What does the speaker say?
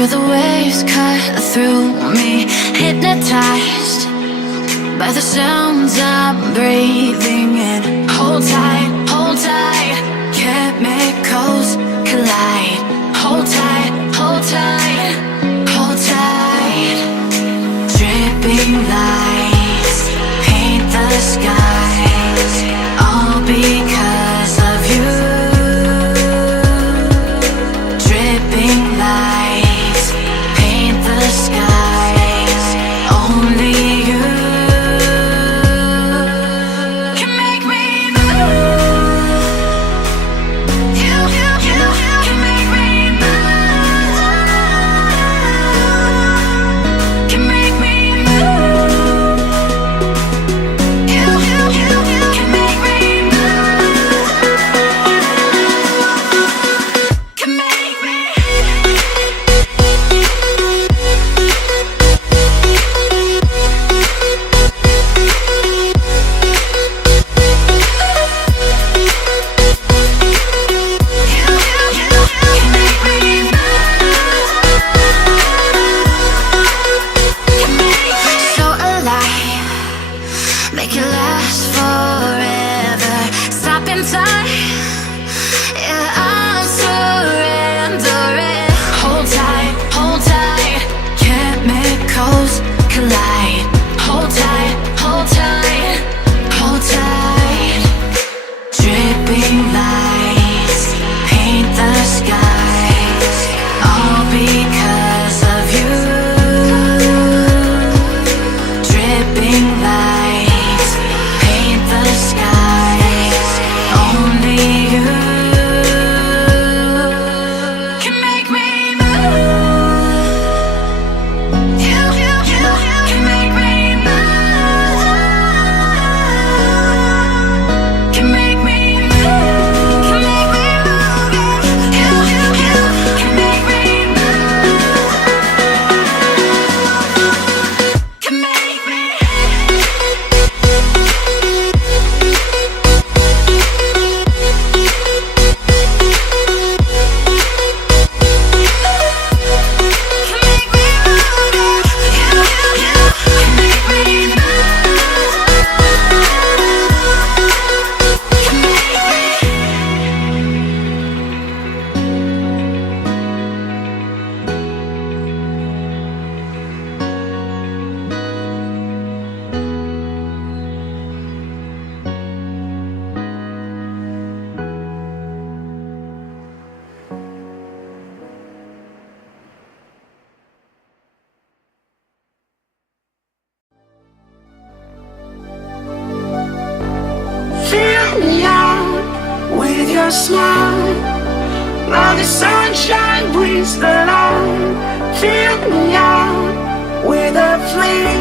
Feel the waves cut through me, hypnotized by the sounds I'm breathing in. Hold tight, hold tight, chemicals collide. Hold tight, hold tight, hold tight. Dripping lights paint the skies, all because of you. Dripping lights paint the skies, only you can make me move. You can make me move. Can make me move. You can make me move. Can make me. So alive, make it last forever. Stop in time, yeah, I'm surrendering. Hold tight, chemicals collide. Hold tight, hold tight, hold tight. Dripping lights paint the skies, all because of you. Dripping lights paint the skies, only you can make me move. You can make me move. Can make me move. Can make me move. You can make me move. Can make me. Fill me out with your smile. Now the sunshine brings the light. Fill me out with a flame.